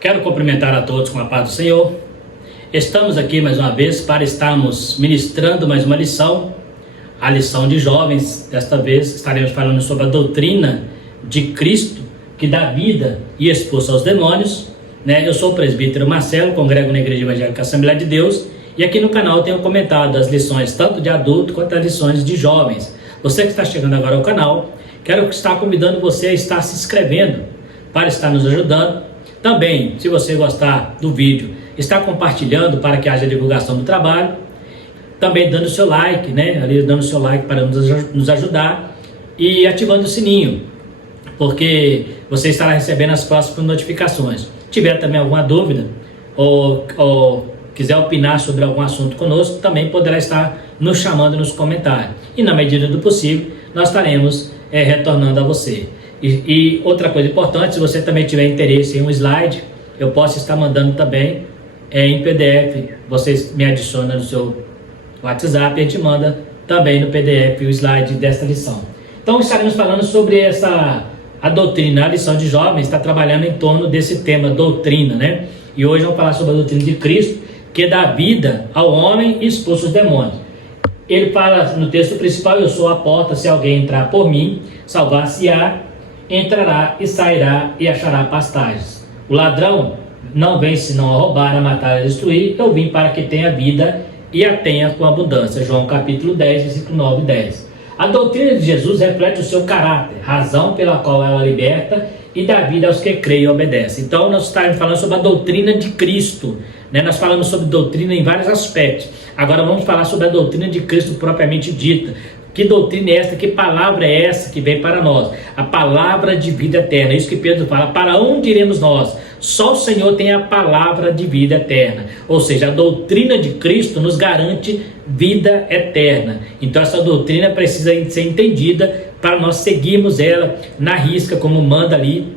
Quero cumprimentar a todos com a paz do Senhor. Estamos aqui mais uma vez para estarmos ministrando mais uma lição, a lição de jovens. Desta vez estaremos falando sobre a doutrina de Cristo, que dá vida e expulsa os demônios. Eu sou o presbítero Marcelo, congrego na Igreja Evangélica Assembleia de Deus, e aqui no canal tenho comentado as lições tanto de adulto quanto as lições de jovens. Você que está chegando agora ao canal, quero estar convidando você a estar se inscrevendo para estar nos ajudando. Também, se você gostar do vídeo, está compartilhando para que haja divulgação do trabalho. Também dando seu like, dando seu like para nos ajudar. E ativando o sininho, porque você estará recebendo as próximas notificações. Se tiver também alguma dúvida ou quiser opinar sobre algum assunto conosco, também poderá estar nos chamando nos comentários. E na medida do possível, nós estaremos retornando a você. E outra coisa importante, se você também tiver interesse em um slide, eu posso estar mandando também em PDF. Vocês me adicionam no seu WhatsApp e a gente manda também no PDF o slide desta lição. Então estaremos falando sobre a doutrina. A lição de jovens está trabalhando em torno desse tema, doutrina, E hoje vamos falar sobre a doutrina de Cristo, que dá vida ao homem e expulsa os demônios. Ele fala no texto principal: eu sou a porta, se alguém entrar por mim, salvar-se-á, entrará e sairá e achará pastagens. O ladrão não vem senão a roubar, a matar e a destruir. Eu vim para que tenha vida e a tenha com abundância. João capítulo 10, versículo 9 e 10. A doutrina de Jesus reflete o seu caráter, razão pela qual ela liberta e dá vida aos que creem e obedecem. Então nós estaremos falando sobre a doutrina de Cristo, Nós falamos sobre doutrina em vários aspectos. Agora vamos falar sobre a doutrina de Cristo propriamente dita. Que doutrina é esta? Que palavra é essa que vem para nós? A palavra de vida eterna. Isso que Pedro fala: para onde iremos nós? Só o Senhor tem a palavra de vida eterna. Ou seja, a doutrina de Cristo nos garante vida eterna. Então essa doutrina precisa ser entendida para nós seguirmos ela na risca, como manda ali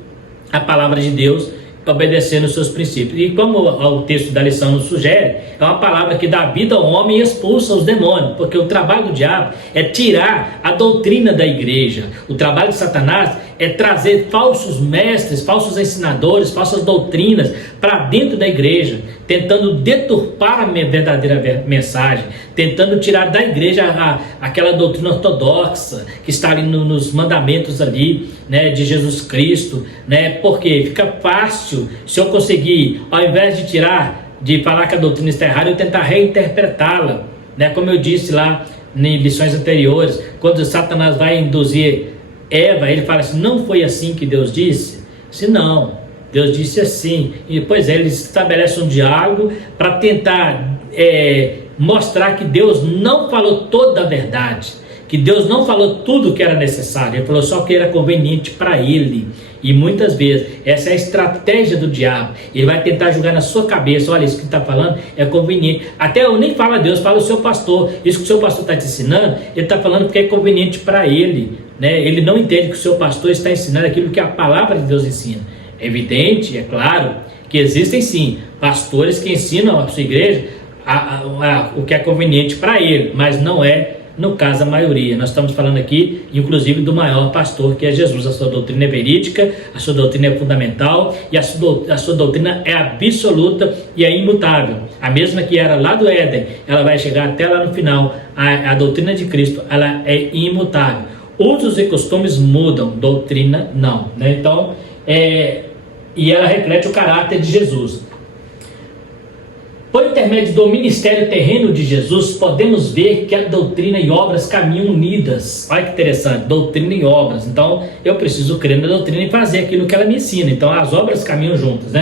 a palavra de Deus, obedecendo os seus princípios. E como o texto da lição nos sugere, é uma palavra que dá vida ao homem e expulsa os demônios, porque o trabalho do diabo é tirar a doutrina da igreja. O trabalho de Satanás é trazer falsos mestres, falsos ensinadores, falsas doutrinas para dentro da igreja, tentando deturpar a verdadeira mensagem, tentando tirar da igreja aquela doutrina ortodoxa que está ali nos mandamentos ali, de Jesus Cristo, porque fica fácil se eu conseguir, ao invés de falar que a doutrina está errada, eu tentar reinterpretá-la, como eu disse lá em lições anteriores, quando Satanás vai induzir Eva, ele fala assim: não foi assim que Deus disse? Se não, Deus disse assim. E depois ele estabelece um diálogo para tentar mostrar que Deus não falou toda a verdade, que Deus não falou tudo o que era necessário, ele falou só o que era conveniente para ele. E muitas vezes essa é a estratégia do diabo. Ele vai tentar jogar na sua cabeça: olha, isso que está falando é conveniente. Até eu nem falo a Deus, falo o seu pastor. Isso que o seu pastor está te ensinando, ele está falando porque é conveniente para ele. Ele não entende que o seu pastor está ensinando aquilo que a palavra de Deus ensina. É evidente, é claro, que existem sim pastores que ensinam a sua igreja o que é conveniente para ele, mas não é, no caso, a maioria. Nós estamos falando aqui, inclusive, do maior pastor, que é Jesus. A sua doutrina é verídica, a sua doutrina é fundamental e a sua doutrina é absoluta e é imutável. A mesma que era lá do Éden, ela vai chegar até lá no final. A doutrina de Cristo, ela é imutável. Usos e costumes mudam, doutrina não. Então, e ela reflete o caráter de Jesus. Por intermédio do ministério terreno de Jesus, podemos ver que a doutrina e obras caminham unidas. Olha que interessante, doutrina e obras. Então, eu preciso crer na doutrina e fazer aquilo que ela me ensina. Então, as obras caminham juntas,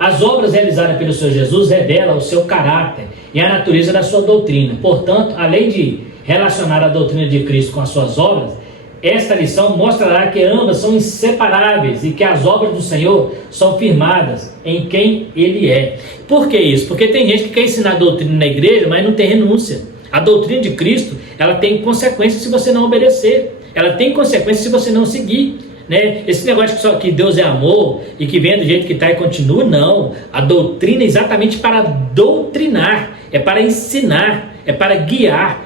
As obras realizadas pelo Senhor Jesus revelam o seu caráter e a natureza da sua doutrina. Portanto, além de relacionar a doutrina de Cristo com as suas obras, esta lição mostrará que ambas são inseparáveis e que as obras do Senhor são firmadas em quem Ele é. Por que isso? Porque tem gente que quer ensinar a doutrina na igreja, mas não tem renúncia. A doutrina de Cristo, ela tem consequências se você não obedecer. Ela tem consequências se você não seguir. Esse negócio de que Deus é amor e que vem do jeito que está e continua, não. A doutrina é exatamente para doutrinar, é para ensinar, é para guiar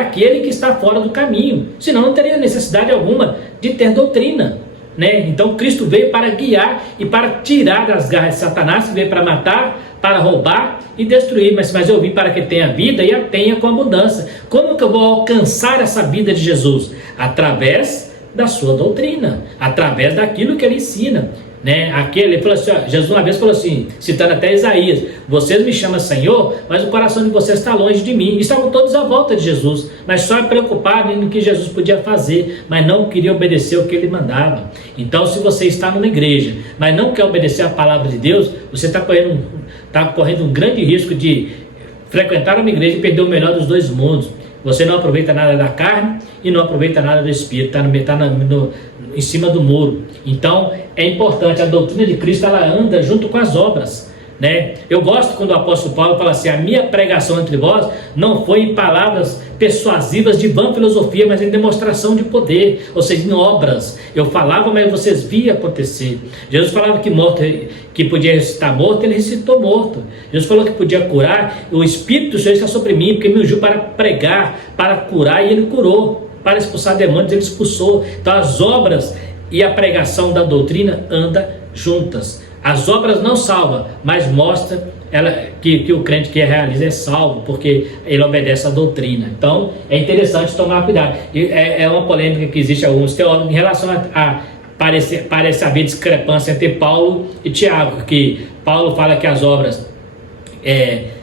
aquele que está fora do caminho. Senão não teria necessidade alguma de ter doutrina. né? Então Cristo veio para guiar e para tirar das garras de Satanás, veio para matar, para roubar e destruir, mas eu vim para que tenha vida e a tenha com abundância. Como que eu vou alcançar essa vida de Jesus? Através da sua doutrina, através daquilo que ele ensina, né? Ele falou assim, Jesus uma vez falou assim, citando até Isaías: vocês me chamam Senhor, mas o coração de vocês está longe de mim. E estavam todos à volta de Jesus, mas só preocupados no que Jesus podia fazer, mas não queria obedecer o que ele mandava. Então, se você está numa igreja, mas não quer obedecer a palavra de Deus, você está correndo um grande risco de frequentar uma igreja e perder o melhor dos dois mundos. Você não aproveita nada da carne e não aproveita nada do Espírito, está em cima do muro. Então é importante, a doutrina de Cristo ela anda junto com as obras, né? Eu gosto quando o apóstolo Paulo fala assim: a minha pregação entre vós não foi em palavras persuasivas de vã filosofia, mas em demonstração de poder, ou seja, em obras. Eu falava, mas vocês viam acontecer. Jesus falava que podia ressuscitar morto, ele ressuscitou morto. Jesus falou que podia curar, o Espírito do Senhor está sobre mim, porque me ungiu para pregar, para curar, e ele curou. Para expulsar demônios, ele expulsou. Então as obras e a pregação da doutrina andam juntas. As obras não salvam, mas mostra que o crente que realiza é salvo, porque ele obedece à doutrina. Então é interessante tomar cuidado. É uma polêmica que existe alguns teólogos em relação a parece haver discrepância entre Paulo e Tiago, que Paulo fala que as obras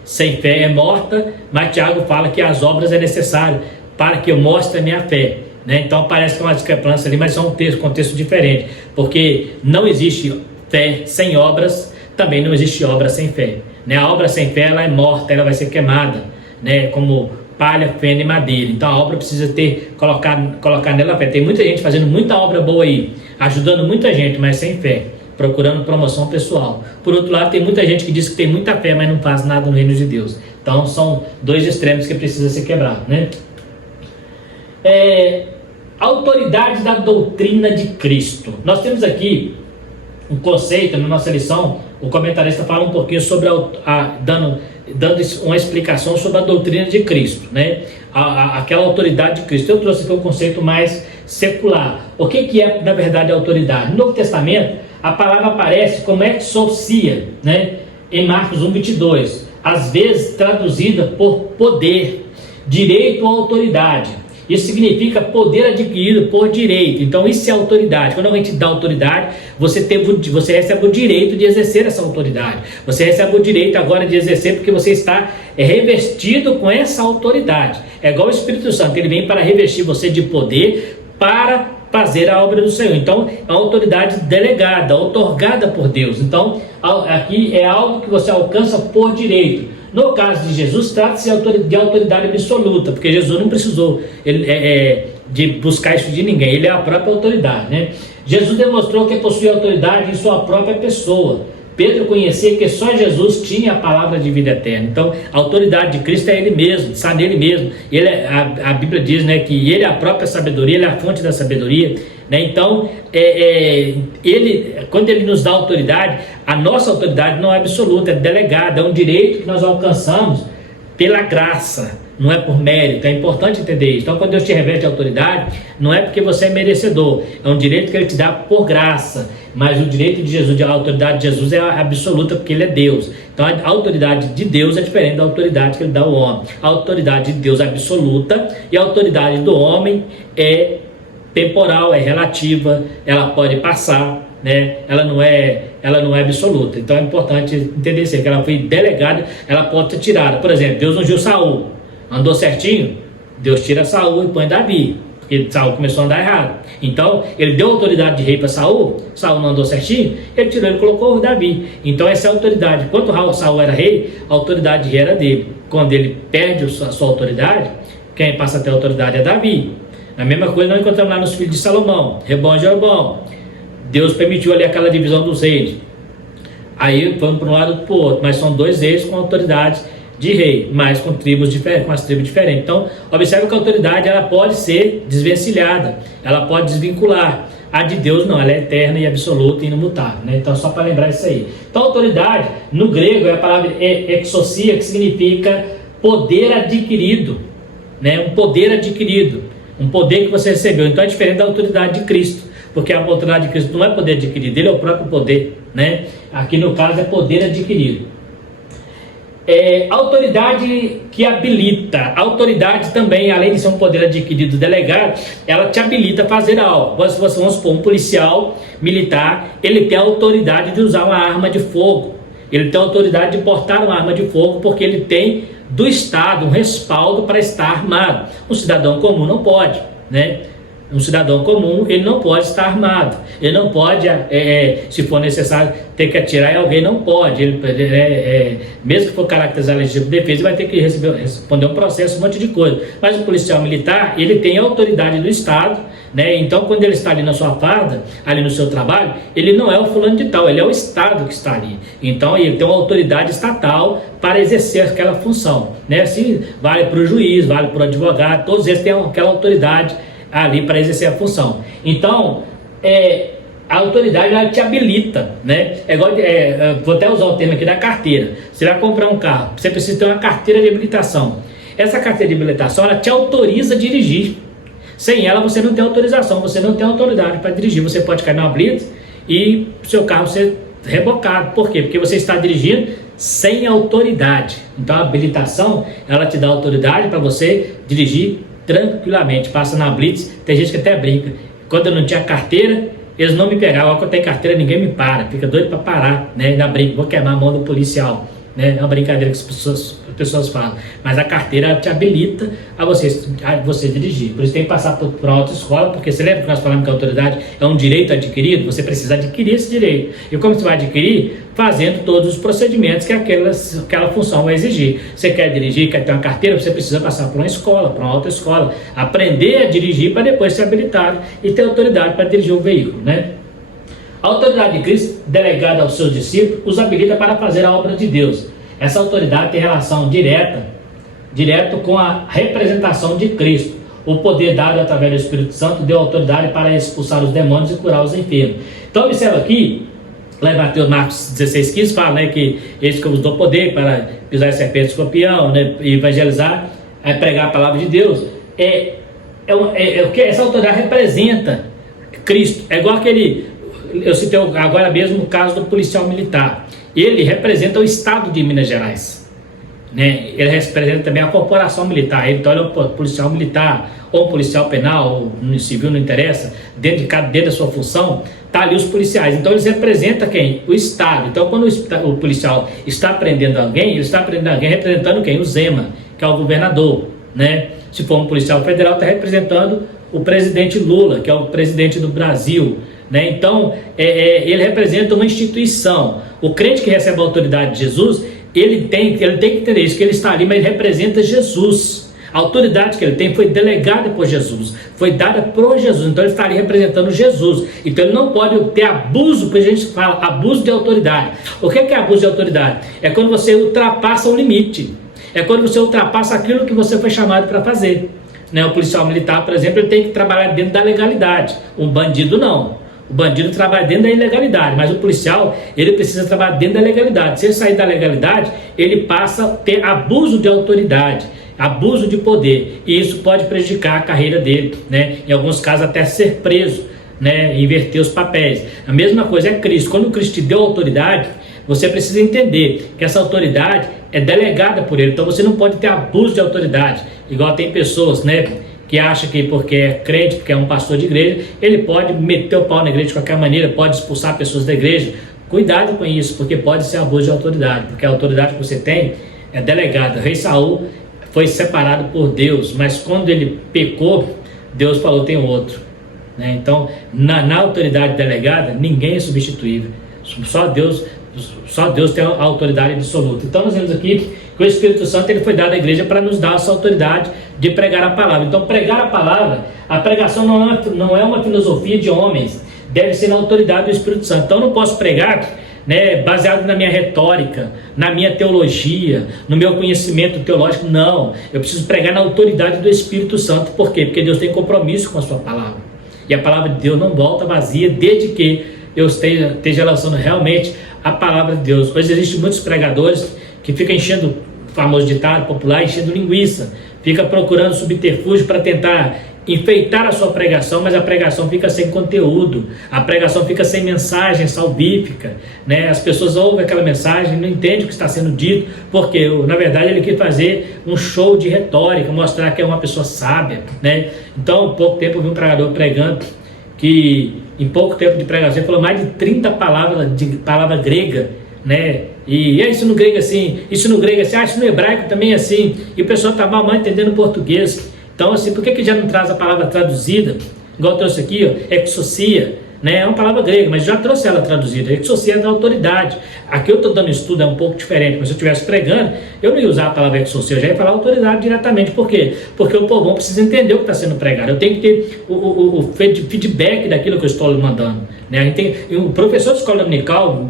sem fé é morta, mas Tiago fala que as obras é necessário para que eu mostre a minha fé, né? Então parece que é uma discrepância ali, mas é um contexto diferente, porque não existe fé sem obras, também não existe obra sem fé, né? A obra sem fé ela é morta, ela vai ser queimada, né? Como palha, feno e madeira. Então a obra precisa colocar nela fé. Tem muita gente fazendo muita obra boa aí, ajudando muita gente, mas sem fé, procurando promoção pessoal. Por outro lado, tem muita gente que diz que tem muita fé, mas não faz nada no reino de Deus. Então são dois extremos que precisam ser quebrados, né? Autoridade da doutrina de Cristo. Nós temos aqui um conceito na nossa lição. O comentarista fala um pouquinho sobre dando uma explicação sobre a doutrina de Cristo, né? Aquela autoridade de Cristo. Eu trouxe aqui um conceito mais secular. O que é, na verdade, a autoridade? No Novo Testamento, a palavra aparece como exousia, né? Em Marcos 1:22, às vezes traduzida por poder, direito ou autoridade. Isso significa poder adquirido por direito. Então isso é autoridade. Quando a gente dá autoridade, você recebe o direito de exercer essa autoridade. Você recebe o direito agora de exercer porque você está revestido com essa autoridade. É igual o Espírito Santo, ele vem para revestir você de poder para fazer a obra do Senhor. Então é uma autoridade delegada, outorgada por Deus. Então aqui é algo que você alcança por direito. No caso de Jesus, trata-se de autoridade absoluta, porque Jesus não precisou de buscar isso de ninguém, ele é a própria autoridade, né? Jesus demonstrou que possuía autoridade em sua própria pessoa. Pedro conhecia que só Jesus tinha a palavra de vida eterna. Então a autoridade de Cristo é ele mesmo, está nele mesmo. A Bíblia diz, né, que ele é a própria sabedoria, ele é a fonte da sabedoria, né? Então quando ele nos dá autoridade, a nossa autoridade não é absoluta, é delegada, é um direito que nós alcançamos pela graça, não é por mérito. É importante entender isso. Então quando Deus te reveste de autoridade, não é porque você é merecedor, é um direito que ele te dá por graça. Mas o direito de Jesus, a autoridade de Jesus é absoluta porque ele é Deus. Então a autoridade de Deus é diferente da autoridade que ele dá ao homem. A autoridade de Deus é absoluta e a autoridade do homem é temporal, é relativa, ela pode passar, né? Ela não é absoluta. Então é importante entender isso, que ela foi delegada, ela pode ser tirada. Por exemplo, Deus ungiu Saul, andou certinho, Deus tira Saul e põe Davi, porque Saul começou a andar errado. Então ele deu autoridade de rei para Saul, Saul não andou certinho, ele tirou e colocou o Davi. Então essa é a autoridade. Quando Saul era rei, a autoridade de rei era dele. Quando ele perde a sua autoridade, quem passa a ter autoridade é Davi. A mesma coisa nós encontramos lá nos filhos de Salomão, Reboão e Jeroboão. Deus permitiu ali aquela divisão dos reis. Aí vamos para um lado e para o outro, mas são dois reis com autoridade de rei, mas com tribos diferentes, com as tribos diferentes. Então, observe que a autoridade ela pode ser desvencilhada, ela pode desvincular. A de Deus não, ela é eterna e absoluta e imutável, né? Então, só para lembrar isso aí. Então, autoridade, no grego, é a palavra exousia, que significa poder adquirido, né? Um poder adquirido, um poder que você recebeu. Então, é diferente da autoridade de Cristo. porque a autoridade de Cristo não é poder adquirido, ele é o próprio poder, né? Aqui no caso é poder adquirido. Autoridade que habilita. A autoridade também, além de ser um poder adquirido delegado, ela te habilita a fazer algo. Vamos supor, um policial militar, ele tem a autoridade de usar uma arma de fogo. Ele tem a autoridade de portar uma arma de fogo porque ele tem do Estado um respaldo para estar armado. Um cidadão comum não pode, né? Um cidadão comum, ele não pode estar armado, ele não pode, se for necessário, ter que atirar em alguém, não pode, mesmo que for caracterizar legítima defesa, ele vai ter que responder um processo, um monte de coisa. Mas o policial militar, ele tem a autoridade do Estado, né? Então quando ele está ali na sua farda, ali no seu trabalho, ele não é o fulano de tal, ele é o Estado que está ali. Então ele tem uma autoridade estatal para exercer aquela função, né? Assim, vale para o juiz, vale para o advogado, todos eles têm aquela autoridade ali para exercer a função. Então, a autoridade, ela te habilita, né? Vou até usar o termo aqui da carteira. Você vai comprar um carro, você precisa ter uma carteira de habilitação. Essa carteira de habilitação, ela te autoriza a dirigir. Sem ela, você não tem autorização, você não tem autoridade para dirigir. Você pode cair numa blitz e o seu carro ser rebocado. Por quê? Porque você está dirigindo sem autoridade. Então, a habilitação, ela te dá autoridade para você dirigir tranquilamente. Passa na blitz, tem gente que até brinca. Quando eu não tinha carteira, eles não me pegavam. Agora que eu tenho carteira, ninguém me para. Fica doido para parar, né? Ainda brinca, vou queimar a mão do policial, né? É uma brincadeira que as pessoas falam. Mas a carteira te habilita a você dirigir. Por isso tem que passar por uma autoescola, porque você lembra que nós falamos que a autoridade é um direito adquirido? Você precisa adquirir esse direito. E como você vai adquirir? Fazendo todos os procedimentos que aquela função vai exigir. Você quer dirigir, quer ter uma carteira, você precisa passar por uma escola, por uma autoescola, aprender a dirigir para depois ser habilitado e ter autoridade para dirigir o veículo, né? A autoridade de Cristo, delegada aos seus discípulos, os habilita para fazer a obra de Deus. Essa autoridade tem relação direto com a representação de Cristo. O poder dado através do Espírito Santo deu autoridade para expulsar os demônios e curar os enfermos. Então observa aqui, lá em Marcos 16,15 fala, né, que eles que vos dão poder para pisar em serpente e escorpião, né, evangelizar, pregar a palavra de Deus. O que essa autoridade representa Cristo. É igual eu citei agora mesmo o caso do policial militar. Ele representa o Estado de Minas Gerais, né? Ele representa também a corporação militar. Então ele é um policial militar, ou um policial penal, ou civil, não interessa. Dentro da sua função, está ali os policiais. Então eles representam quem? O Estado. Então quando o policial está prendendo alguém, ele está prendendo alguém representando quem? O Zema, que é o governador, né? Se for um policial federal, está representando o presidente Lula, que é o presidente do Brasil, né? Então, ele representa uma instituição. O crente que recebe a autoridade de Jesus, ele tem que entender isso, que ele está ali, mas ele representa Jesus. A autoridade que ele tem foi delegada por Jesus, foi dada por Jesus, então ele está ali representando Jesus. Então ele não pode ter abuso, porque a gente fala abuso de autoridade. O que é abuso de autoridade? É quando você ultrapassa o limite, é quando você ultrapassa aquilo que você foi chamado para fazer, né? O policial militar, por exemplo, ele tem que trabalhar dentro da legalidade, um bandido não. O bandido trabalha dentro da ilegalidade, mas o policial, ele precisa trabalhar dentro da legalidade. Se ele sair da legalidade, ele passa a ter abuso de autoridade, abuso de poder, e isso pode prejudicar a carreira dele, né? Em alguns casos até ser preso, né? Inverter os papéis. A mesma coisa é Cristo. Quando Cristo te deu autoridade, você precisa entender que essa autoridade é delegada por ele, então você não pode ter abuso de autoridade, igual tem pessoas, né, que acha que porque é crente, porque é um pastor de igreja, ele pode meter o pau na igreja de qualquer maneira, pode expulsar pessoas da igreja. Cuidado com isso, porque pode ser abuso de autoridade, porque a autoridade que você tem é delegada. O rei Saul foi separado por Deus, mas quando ele pecou, Deus falou, tem outro, né? Então, na autoridade delegada, ninguém é substituível, só Deus tem a autoridade absoluta. Então nós vemos aqui que o Espírito Santo ele foi dado à igreja para nos dar essa autoridade de pregar a palavra. Então pregar a palavra, a pregação não é uma filosofia de homens, deve ser na autoridade do Espírito Santo. Então eu não posso pregar, né, baseado na minha retórica, na minha teologia, no meu conhecimento teológico. Não, eu preciso pregar na autoridade do Espírito Santo. Por quê? Porque Deus tem compromisso com a sua palavra, e a palavra de Deus não volta vazia, desde que eu esteja relacionando realmente a palavra de Deus. Hoje existem muitos pregadores que ficam enchendo, o famoso ditado popular, enchendo linguiça, fica procurando subterfúgio para tentar enfeitar a sua pregação, mas a pregação fica sem conteúdo, a pregação fica sem mensagem salvífica, né? As pessoas ouvem aquela mensagem, não entendem o que está sendo dito, porque na verdade ele quer fazer um show de retórica, mostrar que é uma pessoa sábia, né? Então, há pouco tempo eu vi um pregador pregando que em pouco tempo de pregação ele falou mais de 30 palavras de palavra grega, né? E isso no grego assim, isso no grego assim, isso no hebraico também assim, e o pessoal está mal entendendo português. Então, assim, por que já não traz a palavra traduzida? Igual eu trouxe aqui, ó, exousia, né? É uma palavra grega, mas já trouxe ela traduzida. Exousia é da autoridade. Aqui eu estou dando estudo, é um pouco diferente, mas se eu estivesse pregando, eu não ia usar a palavra exousia, eu já ia falar autoridade diretamente. Por quê? Porque o povão precisa entender o que está sendo pregado. Eu tenho que ter o feedback daquilo que eu estou mandando, né? O professor de escola dominical,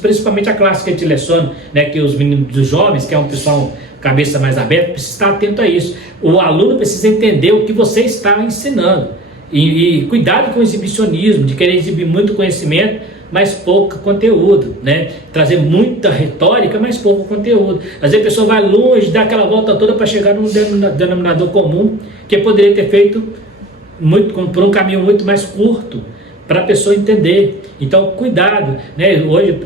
principalmente a classe que a gente leciona, né, que os meninos, os jovens, que é um pessoal cabeça mais aberta, precisa estar atento a isso. O aluno precisa entender o que você está ensinando e cuidado com o exibicionismo, de querer exibir muito conhecimento, mas pouco conteúdo, né? Trazer muita retórica, mas pouco conteúdo. Às vezes a pessoa vai longe, dá aquela volta toda para chegar num denominador comum, que poderia ter feito por um caminho muito mais curto, para a pessoa entender. Então, cuidado, né? Hoje,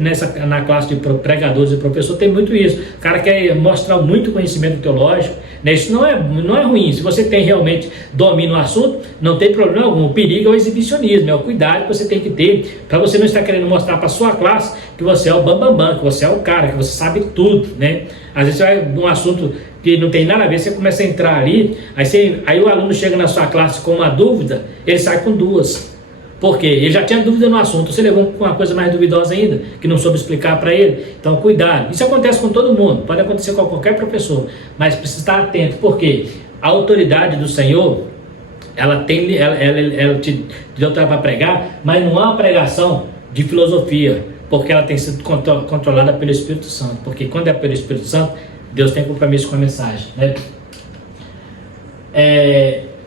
na classe de pregadores e professores, tem muito isso. O cara quer mostrar muito conhecimento teológico, né? Isso não é ruim. Se você tem realmente domínio no assunto, não tem problema algum. O perigo é o exibicionismo, é o cuidado que você tem que ter, para você não estar querendo mostrar para a sua classe que você é o bambambam, que você é o cara, que você sabe tudo, né? Às vezes você vai num assunto que não tem nada a ver, você começa a entrar ali, aí o aluno chega na sua classe com uma dúvida, ele sai com duas. Por quê? Ele já tinha dúvida no assunto, você levou com uma coisa mais duvidosa ainda, que não soube explicar para ele. Então, cuidado. Isso acontece com todo mundo, pode acontecer com qualquer professor, mas precisa estar atento, porque a autoridade do Senhor, ela te deu para pregar, mas não é uma pregação de filosofia, porque ela tem sido controlada pelo Espírito Santo, porque quando é pelo Espírito Santo, Deus tem compromisso com a mensagem, né?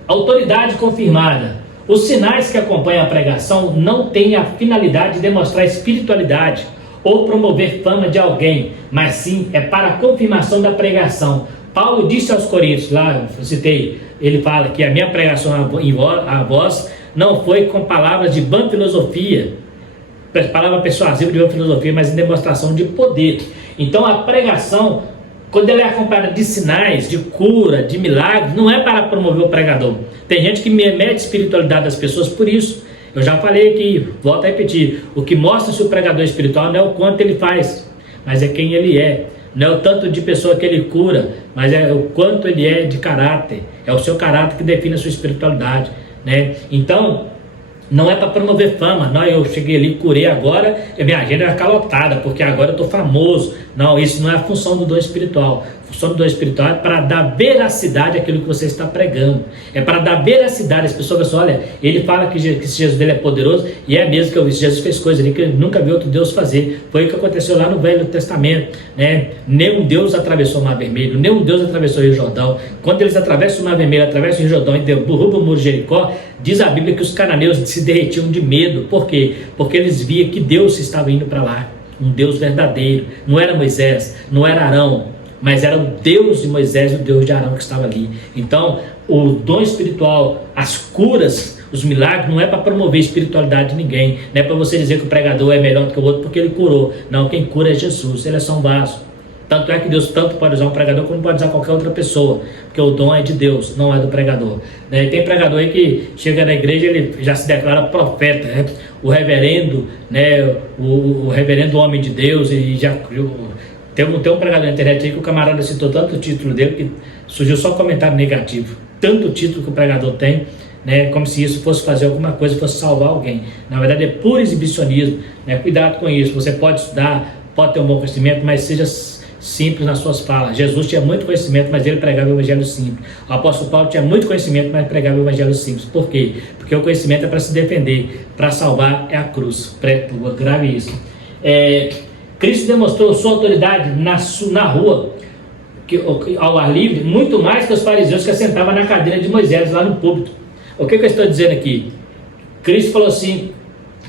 Autoridade confirmada. Os sinais que acompanham a pregação não têm a finalidade de demonstrar espiritualidade ou promover fama de alguém, mas sim é para a confirmação da pregação. Paulo disse aos Coríntios, lá eu citei, ele fala que a minha pregação a vós não foi com palavras de vã filosofia, palavra persuasiva de vã filosofia, mas em demonstração de poder. Então a pregação, quando ela é acompanhada de sinais, de cura, de milagres, não é para promover o pregador. Tem gente que mede a espiritualidade das pessoas por isso. Eu já falei aqui, volto a repetir, o que mostra se o pregador é espiritual não é o quanto ele faz, mas é quem ele é. Não é o tanto de pessoa que ele cura, mas é o quanto ele é de caráter. É o seu caráter que define a sua espiritualidade, né? Então, não é para promover fama. Não, eu cheguei ali, curei agora, e minha agenda é calotada, porque agora eu estou famoso. Não, isso não é a função do dom espiritual. A função do dom espiritual é para dar veracidade àquilo que você está pregando. É para dar veracidade. As pessoas pensam, olha, ele fala que esse Jesus dele é poderoso, e é mesmo que eu vi. Jesus fez coisas ali que ele nunca viu outro Deus fazer. Foi o que aconteceu lá no Velho Testamento, né? Nenhum Deus atravessou o Mar Vermelho, nenhum Deus atravessou o Rio Jordão. Quando eles atravessam o Mar Vermelho, atravessam o Rio Jordão e derrubam o muro de Jericó, diz a Bíblia que os cananeus se derretiam de medo. Por quê? Porque eles viam que Deus estava indo para lá, um Deus verdadeiro. Não era Moisés, não era Arão, mas era o Deus de Moisés e o Deus de Arão que estava ali. Então, o dom espiritual, as curas, os milagres, não é para promover a espiritualidade de ninguém. Não é para você dizer que o pregador é melhor do que o outro porque ele curou. Não, quem cura é Jesus, ele é só um vaso. Tanto é que Deus tanto pode usar um pregador como pode usar qualquer outra pessoa, porque o dom é de Deus, não é do pregador, né? Tem pregador aí que chega na igreja, ele já se declara profeta, né? O reverendo, né? O reverendo homem de Deus, e já tem um pregador na internet aí que o camarada citou tanto o título dele que surgiu só comentário negativo, tanto o título que o pregador tem, né? Como se isso fosse fazer alguma coisa, fosse salvar alguém. Na verdade é puro exibicionismo, né? Cuidado com isso. Você pode estudar, pode ter um bom conhecimento, mas seja simples nas suas falas. Jesus tinha muito conhecimento, mas ele pregava o evangelho simples. O apóstolo Paulo tinha muito conhecimento, mas pregava o evangelho simples. Por quê? Porque o conhecimento é para se defender, para salvar é a cruz. Grave isso. Cristo demonstrou sua autoridade na rua, ao ar livre, muito mais que os fariseus que assentavam na cadeira de Moisés lá no púlpito. O que eu estou dizendo aqui? Cristo falou assim,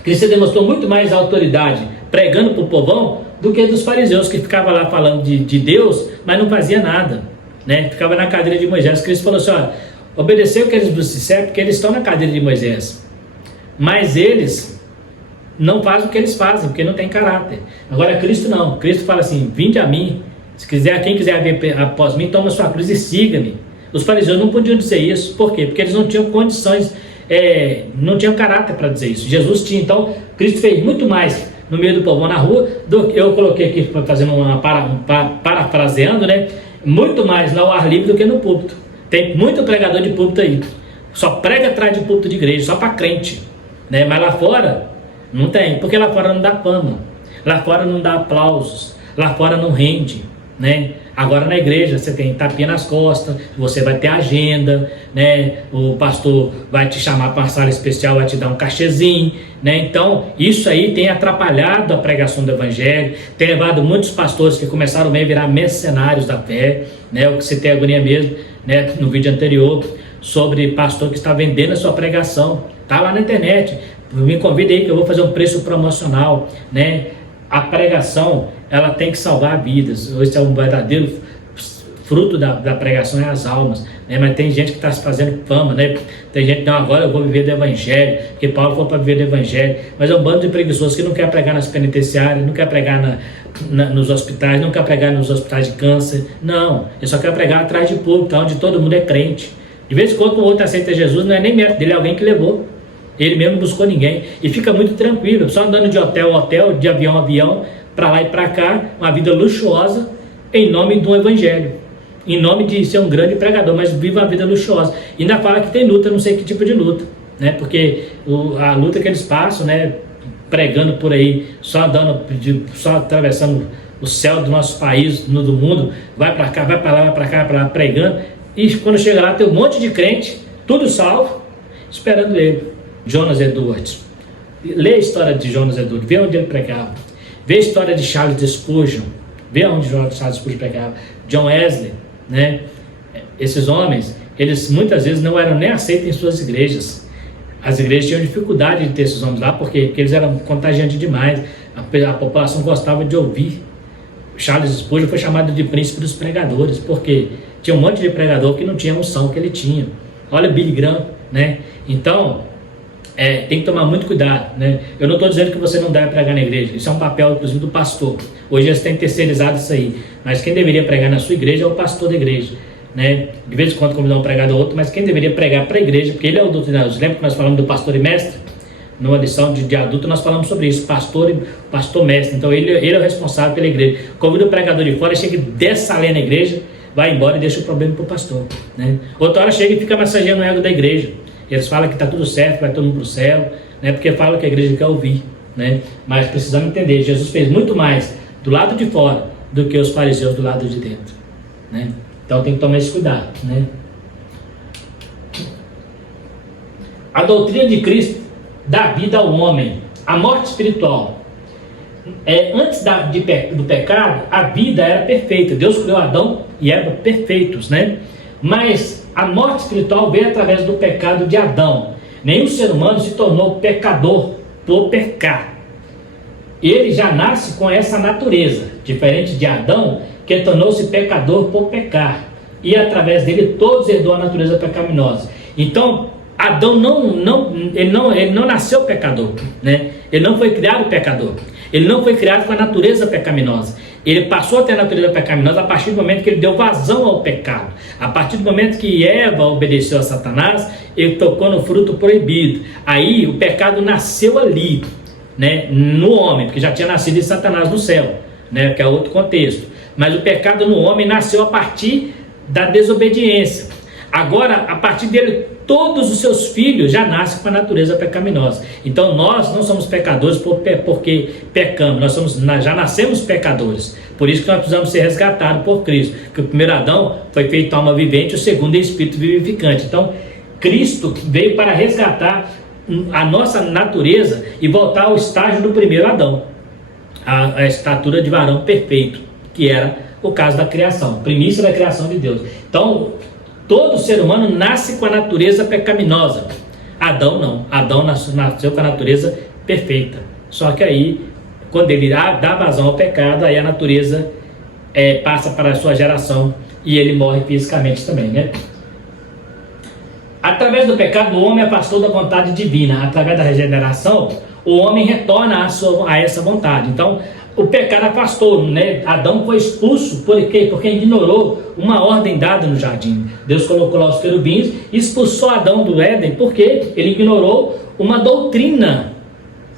Cristo demonstrou muito mais autoridade pregando para o povão do que dos fariseus, que ficavam lá falando de Deus, mas não fazia nada, né? Ficava na cadeira de Moisés. Cristo falou assim, olha, Obedecer o que eles disseram, porque eles estão na cadeira de Moisés. Mas eles não fazem o que eles fazem, porque não tem caráter. Agora Cristo não. Cristo fala assim: vinde a mim. Se quiser, quem quiser vir após mim, toma sua cruz e siga-me. Os fariseus não podiam dizer isso. Por quê? Porque eles não tinham condições, não tinham caráter para dizer isso. Jesus tinha. Então, Cristo fez muito mais no meio do povão na rua, eu coloquei aqui fazendo parafraseando, né? Muito mais lá ao ar livre do que no púlpito. Tem muito pregador de púlpito aí, só prega atrás de púlpito de igreja, só para crente, né? Mas lá fora não tem, porque lá fora não dá fama, lá fora não dá aplausos, lá fora não rende, né? Agora na igreja você tem tapinha nas costas, você vai ter agenda, né? O pastor vai te chamar para uma sala especial, vai te dar um cachezinho, né? Então isso aí tem atrapalhado a pregação do evangelho, tem levado muitos pastores que começaram a virar mercenários da fé, né? O que você tem agonia mesmo, né? No vídeo anterior, sobre pastor que está vendendo a sua pregação, tá lá na internet, me convida aí que eu vou fazer um preço promocional, né? A pregação, ela tem que salvar vidas. Esse é um verdadeiro fruto da pregação, é as almas, né? Mas tem gente que está se fazendo fama, né? Tem gente, não, agora eu vou viver do evangelho, porque Paulo foi para viver do evangelho. Mas é um bando de preguiçosos que não quer pregar nas penitenciárias, não quer pregar nos hospitais, não quer pregar nos hospitais de câncer, não, ele só quer pregar atrás de púlpito, onde todo mundo é crente. De vez em quando o outro aceita Jesus, não é nem mérito dele, é alguém que levou. Ele mesmo não buscou ninguém e fica muito tranquilo, só andando de hotel a hotel, de avião a avião, para lá e para cá, uma vida luxuosa, em nome do evangelho, em nome de ser um grande pregador, mas vive uma vida luxuosa. E ainda fala que tem luta, não sei que tipo de luta, né? Porque a luta que eles passam, né? Pregando por aí, só andando, só atravessando o céu do nosso país, do mundo, vai para cá, vai para lá, vai para cá, para lá, pregando. E quando chega lá tem um monte de crente, tudo salvo, esperando ele. Jonas Edwards, lê a história de Jonas Edwards, vê onde ele pregava, vê a história de Charles Spurgeon, vê onde Charles Spurgeon pregava, John Wesley, né? Esses homens, eles muitas vezes não eram nem aceitos em suas igrejas. As igrejas tinham dificuldade de ter esses homens lá, porque eles eram contagiantes demais, a população gostava de ouvir. Charles Spurgeon foi chamado de príncipe dos pregadores, porque tinha um monte de pregador que não tinha a unção que ele tinha. Olha Billy Graham, né? Então, tem que tomar muito cuidado, né? Eu não estou dizendo que você não deve pregar na igreja, isso é um papel, inclusive, do pastor. Hoje eles têm terceirizado isso aí, mas quem deveria pregar na sua igreja é o pastor da igreja, né? De vez em quando convidar um pregador ou outro, mas quem deveria pregar para a igreja, porque ele é o doutrinador. Lembra que nós falamos do pastor e mestre? Numa lição de adulto nós falamos sobre isso, pastor mestre. Então ele é o responsável pela igreja. Convida o pregador de fora, chega e desce a lenha na igreja, vai embora e deixa o problema para o pastor, né? Outra hora chega e fica massageando o ego da igreja. Eles falam que está tudo certo, vai todo mundo para o céu, né? Porque falam que a igreja quer ouvir, né? Mas precisamos entender, Jesus fez muito mais do lado de fora do que os fariseus do lado de dentro, né? Então tem que tomar esse cuidado, né? A doutrina de Cristo dá vida ao homem, a morte espiritual. Antes do pecado, a vida era perfeita. Deus criou Adão e Eva perfeitos, né? Mas a morte espiritual veio através do pecado de Adão. Nenhum ser humano se tornou pecador por pecar. Ele já nasce com essa natureza, diferente de Adão, que tornou-se pecador por pecar. E através dele todos herdou a natureza pecaminosa. Então, Adão ele não nasceu pecador, né? Ele não foi criado pecador. Ele não foi criado com a natureza pecaminosa. Ele passou a ter a natureza pecaminosa a partir do momento que ele deu vazão ao pecado. A partir do momento que Eva obedeceu a Satanás, ele tocou no fruto proibido. Aí o pecado nasceu ali, né, no homem, porque já tinha nascido em Satanás no céu, né, que é outro contexto. Mas o pecado no homem nasceu a partir da desobediência. Agora, a partir dele, todos os seus filhos já nascem com a natureza pecaminosa. Então nós não somos pecadores porque pecamos, nós já nascemos pecadores. Por isso que nós precisamos ser resgatados por Cristo. Porque o primeiro Adão foi feito alma vivente, o segundo é espírito vivificante. Então Cristo veio para resgatar a nossa natureza e voltar ao estágio do primeiro Adão, a estatura de varão perfeito, que era o caso da criação, primícia da criação de Deus. Então todo ser humano nasce com a natureza pecaminosa. Adão não. Adão nasceu com a natureza perfeita. Só que aí, quando ele dá vazão ao pecado, aí a natureza passa para a sua geração e ele morre fisicamente também, né? Através do pecado, o homem afastou da vontade divina. Através da regeneração, o homem retorna a essa vontade. Então, o pecado afastou, né? Adão foi expulso, por quê? Porque ignorou uma ordem dada no jardim. Deus colocou lá os querubins e expulsou Adão do Éden, porque ele ignorou uma doutrina.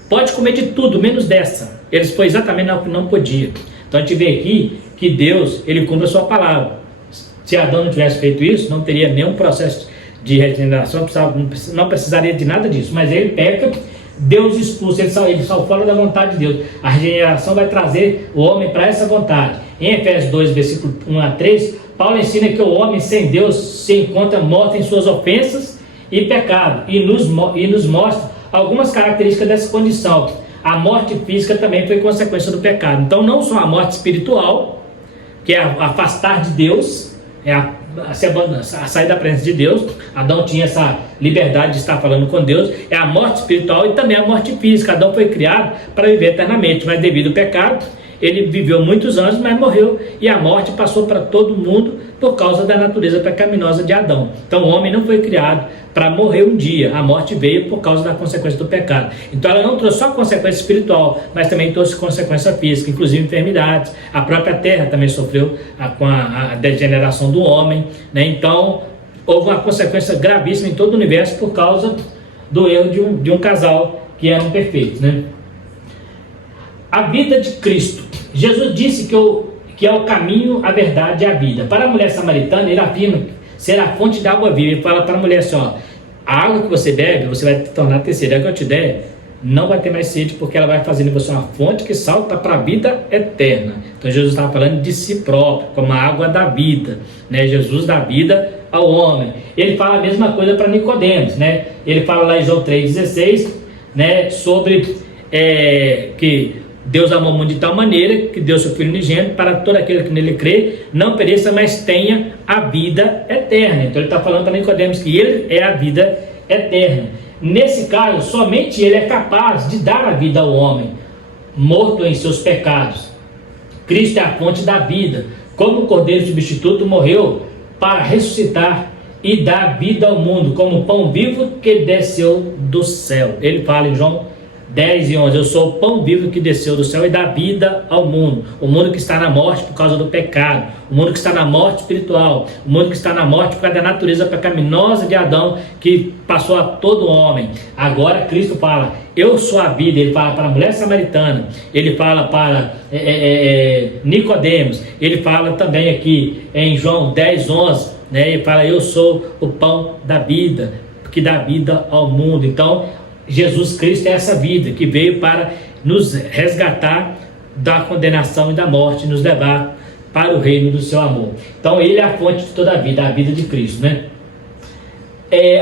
Pode comer de tudo, menos dessa. Ele foi exatamente o que não podia. Então a gente vê aqui que Deus, ele cumpre a sua palavra. Se Adão não tivesse feito isso, não teria nenhum processo de regeneração, não precisaria de nada disso. Mas ele peca, Deus expulsa, ele saiu fora da vontade de Deus. A regeneração vai trazer o homem para essa vontade. Em Efésios 2, versículo 1 a 3, Paulo ensina que o homem sem Deus se encontra morto em suas ofensas e pecado, e nos mostra algumas características dessa condição. A morte física também foi consequência do pecado. Então não só a morte espiritual, que é afastar de Deus, é a sair da presença de Deus. Adão tinha essa liberdade de estar falando com Deus. É a morte espiritual e também a morte física. Adão foi criado para viver eternamente, mas devido ao pecado, ele viveu muitos anos, mas morreu, e a morte passou para todo mundo por causa da natureza pecaminosa de Adão. Então o homem não foi criado para morrer um dia, a morte veio por causa da consequência do pecado. Então ela não trouxe só consequência espiritual, mas também trouxe consequência física, inclusive enfermidades. A própria terra também sofreu com a degeneração do homem, né? Então houve uma consequência gravíssima em todo o universo por causa do erro de um casal que eram perfeitos, né? A vida de Cristo. Jesus disse que é o caminho, a verdade e a vida. Para a mulher samaritana, ele afirma ser a fonte de água viva. Ele fala para a mulher assim, ó, a água que você bebe, você vai tornar terceira. A água que eu te der, não vai ter mais sede, porque ela vai fazer em você uma fonte que salta para a vida eterna. Então Jesus estava falando de si próprio, como a água da vida, né? Jesus dá vida ao homem. Ele fala a mesma coisa para Nicodemos, né? Ele fala lá em João 3,16, né? Sobre que Deus amou o mundo de tal maneira que deu seu Filho unigênito para todo aquele que nele crê, não pereça, mas tenha a vida eterna. Então ele está falando para Nicodemos que ele é a vida eterna. Nesse caso, somente ele é capaz de dar a vida ao homem, morto em seus pecados. Cristo é a fonte da vida. Como o Cordeiro substituto morreu para ressuscitar e dar vida ao mundo, como pão vivo que desceu do céu. Ele fala em João 10 e 11, eu sou o pão vivo que desceu do céu e dá vida ao mundo. O mundo que está na morte por causa do pecado, o mundo que está na morte espiritual, o mundo que está na morte por causa da natureza pecaminosa de Adão, que passou a todo homem. Agora Cristo fala, eu sou a vida. Ele fala para a mulher samaritana, ele fala para Nicodemos, ele fala também aqui em João 10, 11, né? Ele fala, eu sou o pão da vida, que dá vida ao mundo. Então Jesus Cristo é essa vida que veio para nos resgatar da condenação e da morte, nos levar para o reino do seu amor. Então ele é a fonte de toda a vida de Cristo, né?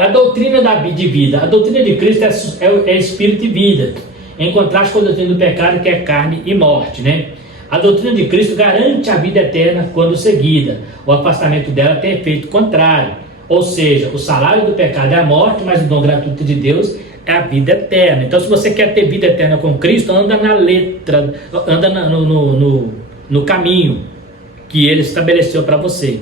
A doutrina de vida, a doutrina de Cristo é espírito e vida, em contraste com a doutrina do pecado, que é carne e morte, né? A doutrina de Cristo garante a vida eterna quando seguida. O afastamento dela tem efeito contrário, ou seja, o salário do pecado é a morte, mas o dom gratuito de Deus é a vida eterna. Então se você quer ter vida eterna com Cristo, anda na letra, anda no caminho que Ele estabeleceu para você.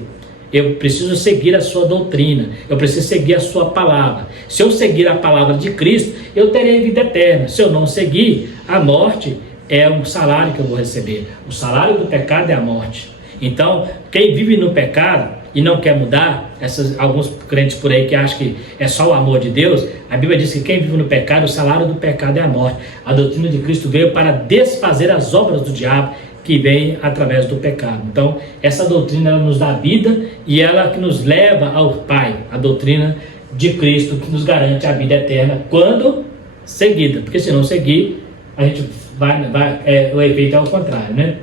Eu preciso seguir a sua doutrina, eu preciso seguir a sua palavra. Se eu seguir a palavra de Cristo, eu terei vida eterna. Se eu não seguir, a morte é um salário que eu vou receber. O salário do pecado é a morte. Então quem vive no pecado e não quer mudar, alguns crentes por aí que acham que é só o amor de Deus, a Bíblia diz que quem vive no pecado, o salário do pecado é a morte. A doutrina de Cristo veio para desfazer as obras do diabo que vem através do pecado. Então essa doutrina ela nos dá vida e ela que nos leva ao Pai. A doutrina de Cristo que nos garante a vida eterna quando seguida, porque se não seguir, a gente o efeito é o contrário, né?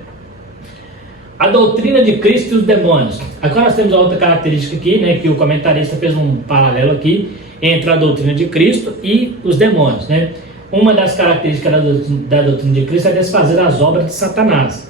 A doutrina de Cristo e os demônios. Agora nós temos a outra característica aqui, né, que o comentarista fez um paralelo aqui entre a doutrina de Cristo e os demônios, né? Uma das características da doutrina de Cristo é desfazer as obras de Satanás.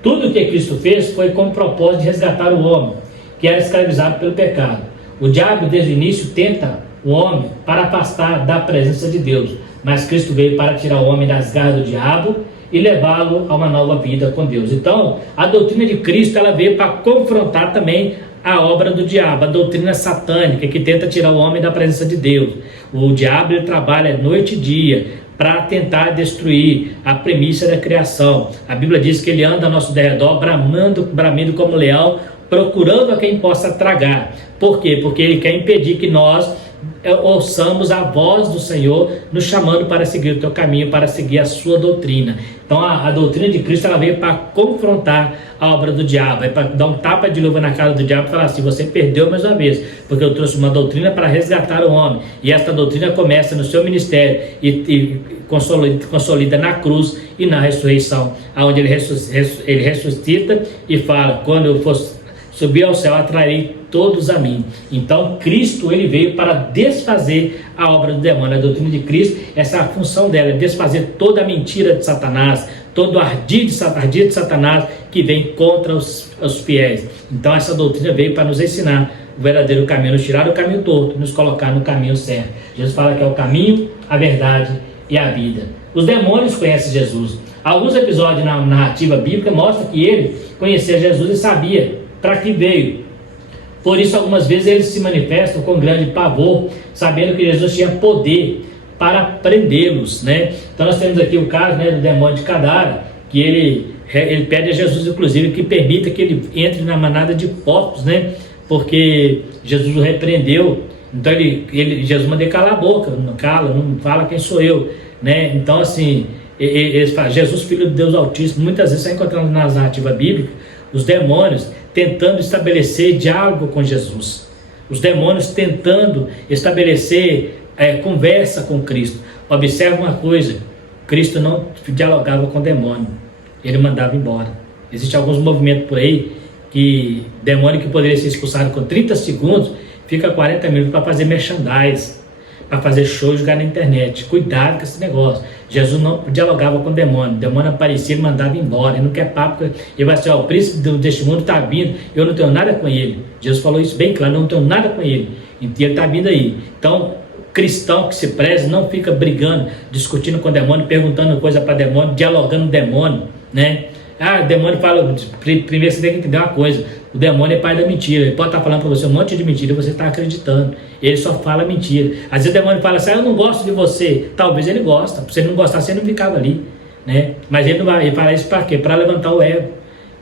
Tudo o que Cristo fez foi com o propósito de resgatar o homem, que era escravizado pelo pecado. O diabo desde o início tenta o homem para afastar da presença de Deus, mas Cristo veio para tirar o homem das garras do diabo e levá-lo a uma nova vida com Deus. Então, a doutrina de Cristo ela veio para confrontar também a obra do diabo, a doutrina satânica que tenta tirar o homem da presença de Deus. O diabo ele trabalha noite e dia para tentar destruir a premissa da criação. A Bíblia diz que ele anda ao nosso derredor, bramindo como leão, procurando a quem possa tragar. Por quê? Porque ele quer impedir que nós ouçamos a voz do Senhor nos chamando para seguir o teu caminho, para seguir a sua doutrina. Então a doutrina de Cristo ela veio para confrontar a obra do diabo, é para dar um tapa de luva na cara do diabo e falar assim: você perdeu mais uma vez, porque eu trouxe uma doutrina para resgatar o homem, e esta doutrina começa no seu ministério e consolida na cruz e na ressurreição, onde ele ressuscita e fala: quando eu for subir ao céu, atrairei todos a mim. Então Cristo ele veio para desfazer a obra do demônio. A doutrina de Cristo, essa é a função dela, é desfazer toda a mentira de Satanás, todo o ardid de Satanás que vem contra os fiéis. Então essa doutrina veio para nos ensinar o verdadeiro caminho, nos tirar do caminho torto, nos colocar no caminho certo. Jesus fala que é o caminho, a verdade e a vida. Os demônios conhecem Jesus. Alguns episódios na narrativa bíblica mostram que ele conhecia Jesus e sabia para que veio. Por isso, algumas vezes eles se manifestam com grande pavor, sabendo que Jesus tinha poder para prendê-los, né? Então nós temos aqui o caso, né, do demônio de Gadara, que ele pede a Jesus, inclusive, que permita que ele entre na manada de porcos, né? Porque Jesus o repreendeu. Então Jesus manda ele calar a boca, não cala, não fala quem sou eu, né? Então assim, eles falam, Jesus, filho de Deus Altíssimo. Muitas vezes você encontra nas narrativas bíblicas os demônios tentando estabelecer diálogo com Jesus, os demônios tentando estabelecer conversa com Cristo. Observe uma coisa: Cristo não dialogava com o demônio, ele mandava embora. Existem alguns movimentos por aí que demônio que poderia ser expulsado com 30 segundos fica 40 minutos para fazer merchandise, para fazer show e jogar na internet. Cuidado com esse negócio. Jesus não dialogava com o demônio aparecia e mandava embora. Ele não quer papo, ele vai ser: o príncipe deste mundo está vindo, eu não tenho nada com ele. Jesus falou isso bem claro: não tenho nada com ele, e ele está vindo aí. Então cristão que se preze não fica brigando, discutindo com o demônio, perguntando coisa para demônio, dialogando com o demônio, né? O demônio fala, primeiro você tem que entender uma coisa: o demônio é pai da mentira. Ele pode estar falando para você um monte de mentira e você está acreditando. Ele só fala mentira. Às vezes o demônio fala assim: eu não gosto de você. Talvez ele gosta. Se ele não gostasse, ele não ficava ali, né? Mas ele não vai, ele fala isso para quê? Para levantar o ego.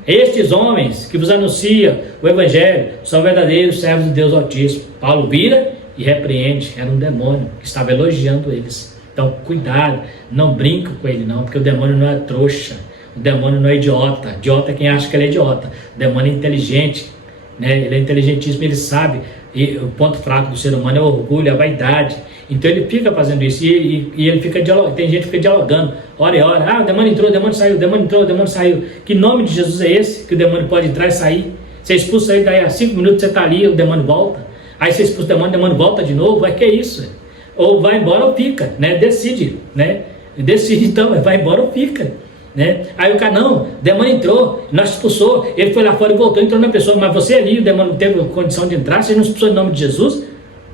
Estes homens que vos anunciam o evangelho são verdadeiros servos de Deus Altíssimo. Paulo vira e repreende. Era um demônio que estava elogiando eles. Então cuidado, não brinca com ele não, porque o demônio não é trouxa. O demônio não é idiota. Idiota é quem acha que ele é idiota. O demônio é inteligente, né? Ele é inteligentíssimo, ele sabe. E o ponto fraco do ser humano é o orgulho, a vaidade. Então ele fica fazendo isso e ele fica dialogando. Tem gente que fica dialogando, hora e hora: o demônio entrou, o demônio saiu, o demônio entrou, o demônio saiu. Que nome de Jesus é esse que o demônio pode entrar e sair? Você expulsa ele, daí a 5 minutos você está ali, o demônio volta. Aí você expulsa o demônio volta de novo. Que é isso? Ou vai embora ou fica, né? Decide, né? Decide então, vai embora ou fica, né? Aí o cara: não, o demônio entrou, nós expulsou, ele foi lá fora e voltou, entrou na pessoa. Mas você ali, o demônio não teve condição de entrar, você não expulsou em nome de Jesus,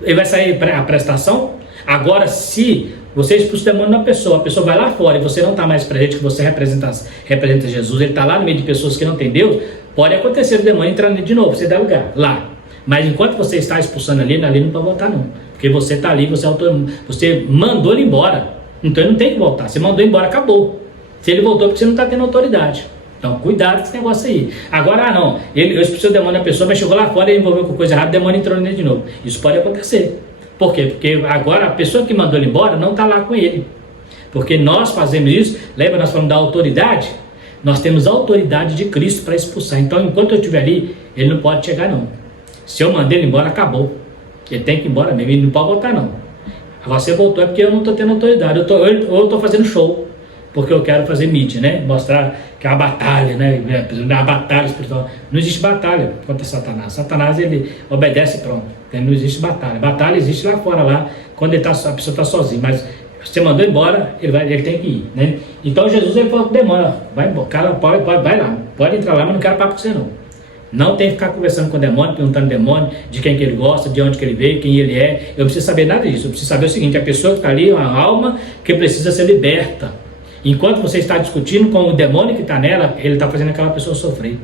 ele vai sair a prestação? Agora, se você expulsa o demônio na pessoa, a pessoa vai lá fora e você não está mais presente, que você representa Jesus, ele está lá no meio de pessoas que não tem Deus, pode acontecer o demônio entrar de novo, você dá lugar lá. Mas enquanto você está expulsando ali não pode voltar não, porque você está ali, você mandou ele embora, então ele não tem que voltar. Você mandou embora, acabou. Se ele voltou, porque você não está tendo autoridade. Então cuidado com esse negócio aí. Agora não, eu expulsei o demônio na pessoa, mas chegou lá fora e envolveu com coisa errada, o demônio entrou nele de novo. Isso pode acontecer. Por quê? Porque agora a pessoa que mandou ele embora não está lá com ele. Porque nós fazemos isso, lembra, nós falamos da autoridade? Nós temos a autoridade de Cristo para expulsar. Então enquanto eu estiver ali, ele não pode chegar não. Se eu mandei ele embora, acabou. Ele tem que ir embora mesmo, ele não pode voltar não. Você voltou é porque eu não estou tendo autoridade, ou eu estou fazendo show, porque eu quero fazer mídia, né? Mostrar que é uma batalha, né? A batalha espiritual. Não existe batalha contra Satanás. Satanás, ele obedece e pronto. Não existe batalha. Batalha existe lá fora, lá, quando a pessoa está sozinha. Mas você mandou embora, ele tem que ir, né? Então Jesus, ele falou: demônio, vai embora, cara, vai lá, pode entrar lá, mas não quero papo com você não. Não tem que ficar conversando com o demônio, perguntando ao demônio de quem que ele gosta, de onde que ele veio, quem ele é. Eu não preciso saber nada disso. Eu preciso saber o seguinte: a pessoa que está ali é uma alma que precisa ser liberta. Enquanto você está discutindo com o demônio que está nela, ele está fazendo aquela pessoa sofrer.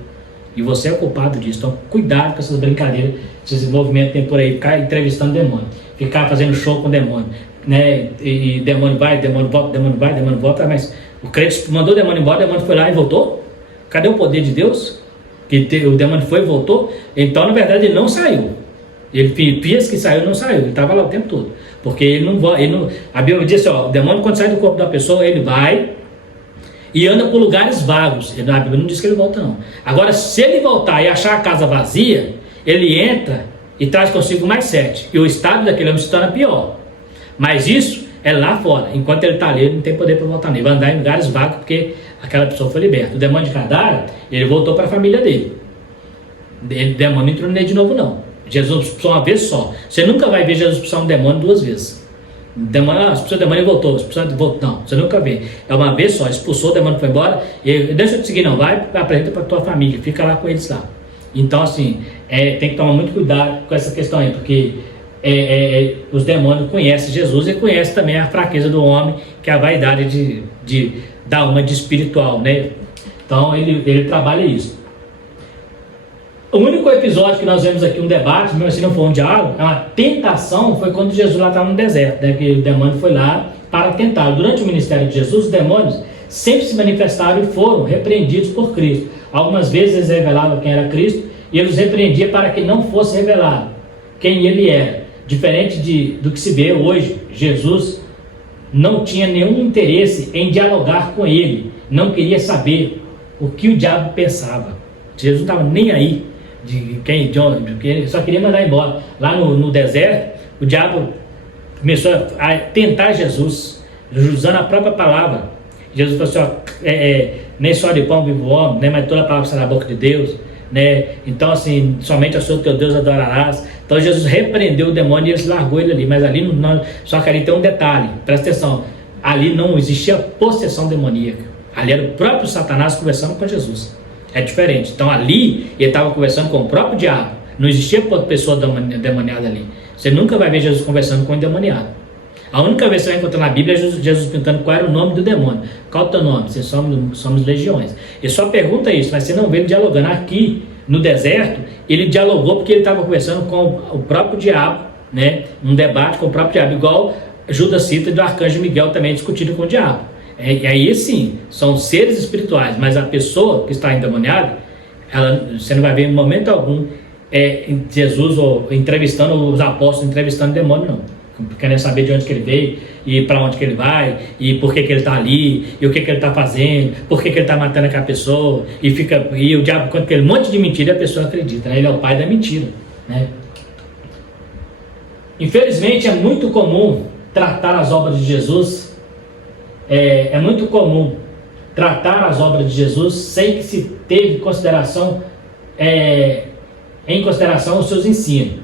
E você é o culpado disso. Então, cuidado com essas brincadeiras, esses movimentos que tem por aí, ficar entrevistando demônio, ficar fazendo show com demônio, né? E demônio vai, demônio volta, demônio vai, demônio volta, mas o crente mandou o demônio embora, o demônio foi lá e voltou? Cadê o poder de Deus? O demônio foi e voltou? Então, na verdade, ele não saiu. Ele fez que saiu, não saiu, ele estava lá o tempo todo. Porque ele não, a Bíblia diz assim, ó, o demônio quando sai do corpo da pessoa, ele vai e anda por lugares vagos. A Bíblia não diz que ele volta não. Agora, se ele voltar e achar a casa vazia, ele entra e traz consigo mais 7. E o estado daquele homem se torna pior. Mas isso é lá fora. Enquanto ele está ali, ele não tem poder para voltar nele. Vai andar em lugares vagos porque aquela pessoa foi liberta. O demônio de Gadara, ele voltou para a família dele. O demônio não entrou nele de novo não. Jesus expulsou uma vez só. Você nunca vai ver Jesus expulsar um demônio 2 vezes. Expulsou o demônio e voltou. Não, você nunca vê. É uma vez só. Expulsou, o demônio foi embora. E deixa eu te seguir, não. Vai, apresenta para a tua família. Fica lá com eles lá. Então, assim, tem que tomar muito cuidado com essa questão aí. Porque os demônios conhecem Jesus e conhecem também a fraqueza do homem, que é a vaidade da alma de espiritual, né? Então, ele trabalha isso. O único episódio que nós vemos aqui, um debate, mesmo assim não foi um diálogo, é uma tentação, foi quando Jesus lá estava no deserto, né, que o demônio foi lá para tentar. Durante o ministério de Jesus, os demônios sempre se manifestaram e foram repreendidos por Cristo. Algumas vezes eles revelavam quem era Cristo e ele os repreendia para que não fosse revelado quem ele era. Diferente do que se vê hoje, Jesus não tinha nenhum interesse em dialogar com ele, não queria saber o que o diabo pensava. Jesus não estava nem aí de onde, ele só queria mandar embora. Lá no deserto, o diabo começou a tentar Jesus, usando a própria palavra. Jesus falou assim, nem só de pão vive o homem, né, mas toda a palavra está na boca de Deus, né? Então assim, somente ao Senhor teu Deus adorarás. Então Jesus repreendeu o demônio e ele largou ele ali, mas ali só que ali tem um detalhe, presta atenção, ali não existia possessão demoníaca, ali era o próprio Satanás conversando com Jesus. É diferente. Então ali ele estava conversando com o próprio diabo. Não existia pessoa demoniada ali. Você nunca vai ver Jesus conversando com o endemoniado. A única vez que você vai encontrar na Bíblia é Jesus perguntando qual era o nome do demônio. Qual é o teu nome? Você somos legiões. Ele só pergunta isso, mas você não vê ele dialogando. Aqui no deserto, ele dialogou porque ele estava conversando com o próprio diabo, né? Um debate com o próprio diabo, igual Judas cita do arcanjo Miguel também discutindo com o diabo. E aí sim, são seres espirituais, mas a pessoa que está endemoniada, você não vai ver em momento algum Jesus entrevistando os apóstolos, entrevistando o demônio, não. Querendo saber de onde que ele veio, e para onde que ele vai, e por que ele está ali, e o que ele está fazendo, por que ele está matando aquela pessoa, e o diabo conta aquele monte de mentira e a pessoa acredita, né? Ele é o pai da mentira, né? Infelizmente é muito comum tratar as obras de Jesus, é muito comum tratar as obras de Jesus sem que se teve em consideração os seus ensinos.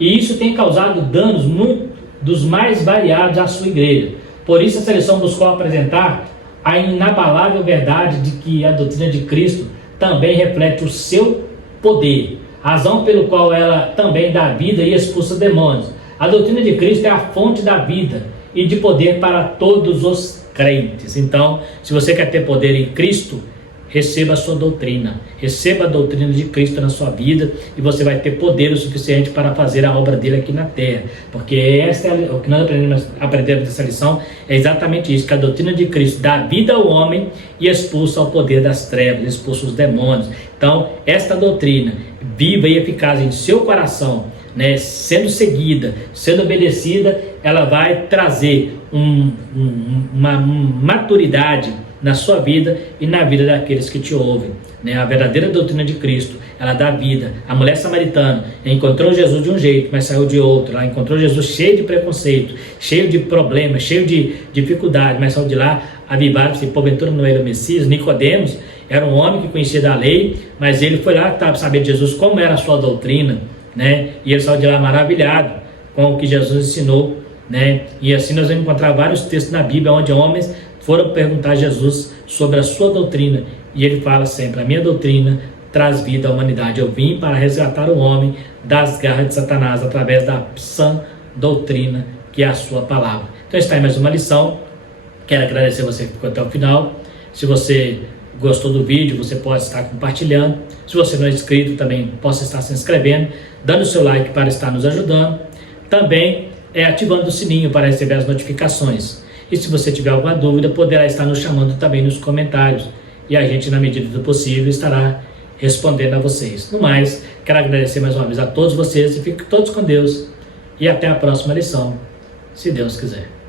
E isso tem causado danos muito dos mais variados à sua igreja. Por isso a seleção buscou apresentar a inabalável verdade de que a doutrina de Cristo também reflete o seu poder, razão pelo qual ela também dá vida e expulsa demônios. A doutrina de Cristo é a fonte da vida e de poder para todos os crentes. Então, se você quer ter poder em Cristo, receba a sua doutrina, receba a doutrina de Cristo na sua vida e você vai ter poder o suficiente para fazer a obra dele aqui na terra, porque o que nós aprendemos dessa lição é exatamente isso, que a doutrina de Cristo dá vida ao homem e expulsa o poder das trevas, expulsa os demônios. Então, esta doutrina viva e eficaz em seu coração, né, sendo seguida, sendo obedecida, ela vai trazer uma maturidade na sua vida e na vida daqueles que te ouvem, né? A verdadeira doutrina de Cristo, ela dá vida. A mulher samaritana encontrou Jesus de um jeito, mas saiu de outro. Ela encontrou Jesus cheio de preconceito, cheio de problemas, cheio de dificuldade, mas saiu de lá avivado. Se porventura não era o Messias. Nicodemos era um homem que conhecia da lei, mas ele foi lá para saber de Jesus como era a sua doutrina, né? E ele saiu de lá maravilhado com o que Jesus ensinou, né? E assim nós vamos encontrar vários textos na Bíblia onde homens foram perguntar a Jesus sobre a sua doutrina, e ele fala sempre: a minha doutrina traz vida à humanidade. Eu vim para resgatar o homem das garras de Satanás através da sã doutrina que é a sua palavra. Então está aí mais uma lição. Quero agradecer você que ficou até o final. Se você gostou do vídeo, você pode estar compartilhando. Se você não é inscrito, também possa estar se inscrevendo, dando o seu like para estar nos ajudando. Também ativando o sininho para receber as notificações. E se você tiver alguma dúvida, poderá estar nos chamando também nos comentários. E a gente, na medida do possível, estará respondendo a vocês. No mais, quero agradecer mais uma vez a todos vocês e fiquem todos com Deus. E até a próxima lição, se Deus quiser.